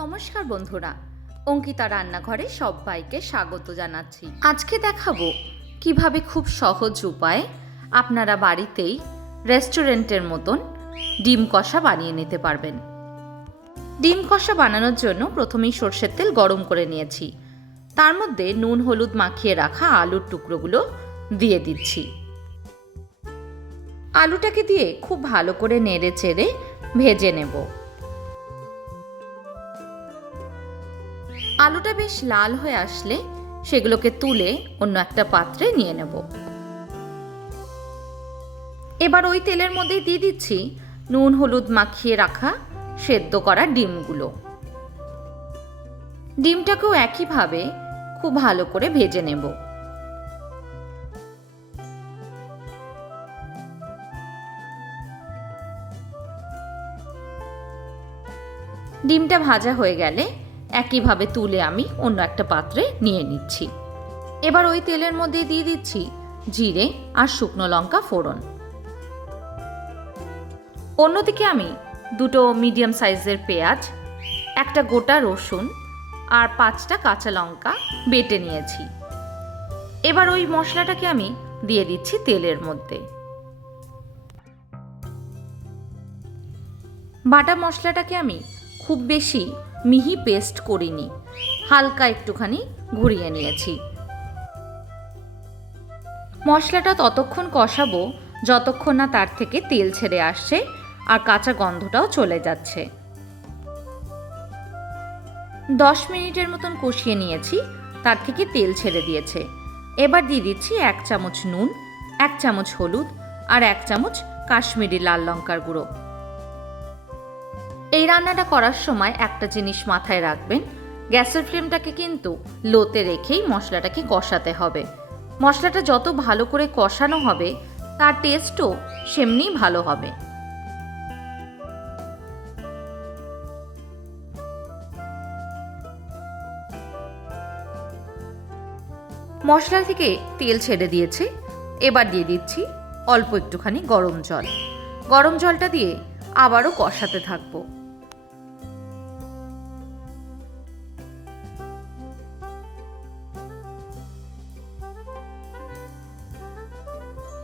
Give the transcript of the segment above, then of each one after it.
নমস্কার বন্ধুরা, অঙ্কিতা রান্নাঘরে সবাইকে স্বাগত জানাচ্ছি। আজকে দেখাবো কিভাবে খুব সহজ উপায়ে আপনারা বাড়িতেই রেস্টুরেন্টের মতন ডিম কষা বানিয়ে নিতে পারবেন। ডিম কষা বানানোর জন্য প্রথমেই সরষের তেল গরম করে নিয়েছি। তার মধ্যে নুন হলুদ মাখিয়ে রাখা আলুর টুকরোগুলো দিয়ে দিচ্ছি। আলুটাকে দিয়ে খুব ভালো করে নেড়ে চেড়ে ভেজে নেব। আলুটা বেশ লাল হয়ে আসলে সেগুলোকে তুলে অন্য একটা পাত্রে নিয়ে নেব। এবার ওই তেলের মধ্যে দিয়ে দিচ্ছি নুন হলুদ মাখিয়ে রাখা সেদ্ধ করা ডিমগুলো। ডিমটাকেও একইভাবে খুব ভালো করে ভেজে নেব। ডিমটা ভাজা হয়ে গেলে একইভাবে তুলে আমি অন্য একটা পাত্রে নিয়ে নিচ্ছি। এবার ওই তেলের মধ্যে দিয়ে দিচ্ছি জিরে আর শুকনো লঙ্কা ফোড়ন। অন্যদিকে আমি দুটো মিডিয়াম সাইজের পেঁয়াজ, একটা গোটা রসুন আর 5টা কাঁচা লঙ্কা বেটে নিয়েছি। এবার ওই মশলাটাকে আমি দিয়ে দিচ্ছি তেলের মধ্যে। বাটা মশলাটাকে আমি খুব বেশি মিহি পেস্ট করিনি, হালকা একটুখানি ঘুরিয়ে নিয়েছি। মশলাটা ততক্ষণ কষাবো যতক্ষণ না তার থেকে তেল ছেড়ে আসছে আর কাঁচা গন্ধটাও চলে যাচ্ছে। 10 মিনিটের মতন কষিয়ে নিয়েছি, তার থেকে তেল ছেড়ে দিয়েছে। এবার দিয়ে দিচ্ছি 1 চামচ নুন, 1 চামচ হলুদ আর 1 চামচ কাশ্মীরি লাল লঙ্কার গুঁড়ো। এই রান্নাটা করার সময় একটা জিনিস মাথায় রাখবেন, গ্যাসের ফ্লেমটাকে কিন্তু লোতে রেখেই মশলাটাকে কষাতে হবে। মশলাটা যত ভালো করে কষানো হবে তার টেস্টও সেমনি ভালো হবে। মশলা থেকে তেল ছেড়ে দিয়েছে। এবার দিয়ে দিচ্ছি অল্প একটুখানি গরম জল। গরম জলটা দিয়ে আবারও কষাতে থাকবো।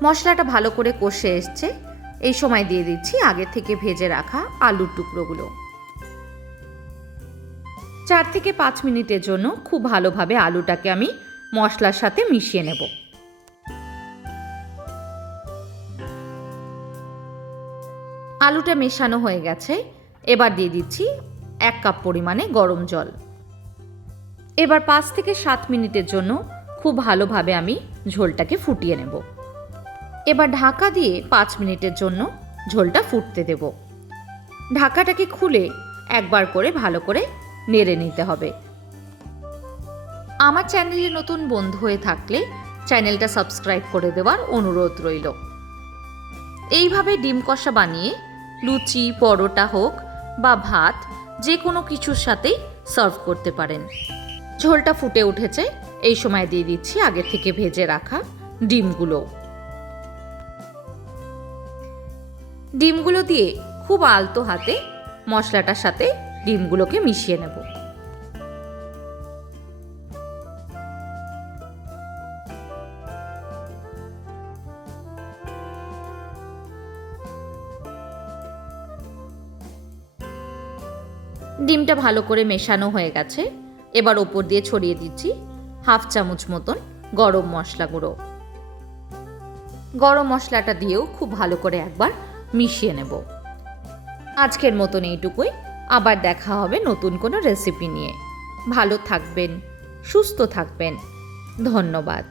মশলাটা ভালো করে কষে এসছে। এই সময় দিয়ে দিচ্ছি আগে থেকে ভেজে রাখা আলুর টুকরোগুলো। 4 থেকে 5 মিনিটের জন্য খুব ভালোভাবে আলুটাকে আমি মশলার সাথে মিশিয়ে নেব। আলুটা মেশানো হয়ে গেছে। এবার দিয়ে দিচ্ছি 1 কাপ পরিমাণে গরম জল। এবার 5 থেকে 7 মিনিটের জন্য খুব ভালোভাবে আমি ঝোলটাকে ফুটিয়ে নেব। এবার ঢাকা দিয়ে 5 মিনিটের জন্য ঝোলটা ফুটতে দেব। ঢাকাটাকে খুলে একবার করে ভালো করে নেড়ে নিতে হবে। আমার চ্যানেলে নতুন বন্ধু হয়ে থাকলে চ্যানেলটা সাবস্ক্রাইব করে দেওয়ার অনুরোধ রইল। এইভাবে ডিম কষা বানিয়ে লুচি, পরোটা হোক বা ভাত, যে কোনো কিছুর সাথেই সার্ভ করতে পারেন। ঝোলটা ফুটে উঠেছে। এই সময় দিয়ে দিচ্ছি আগে থেকে ভেজে রাখা ডিমগুলো দিয়ে খুব আলতো হাতে মশলাটার সাথে ডিমগুলোকে মিশিয়ে নেব। ডিমটা ভালো করে মেশানো হয়ে গেছে। এবার ওপর দিয়ে ছড়িয়ে দিচ্ছি 1/2 চামচ মতন গরম মশলা গুঁড়ো। গরম মশলাটা দিয়েও খুব ভালো করে একবার মিশিয়ে নেব। আজকের মতন এইটুকুই। আবার দেখা হবে নতুন কোনো রেসিপি নিয়ে। ভালো থাকবেন, সুস্থ থাকবেন। ধন্যবাদ।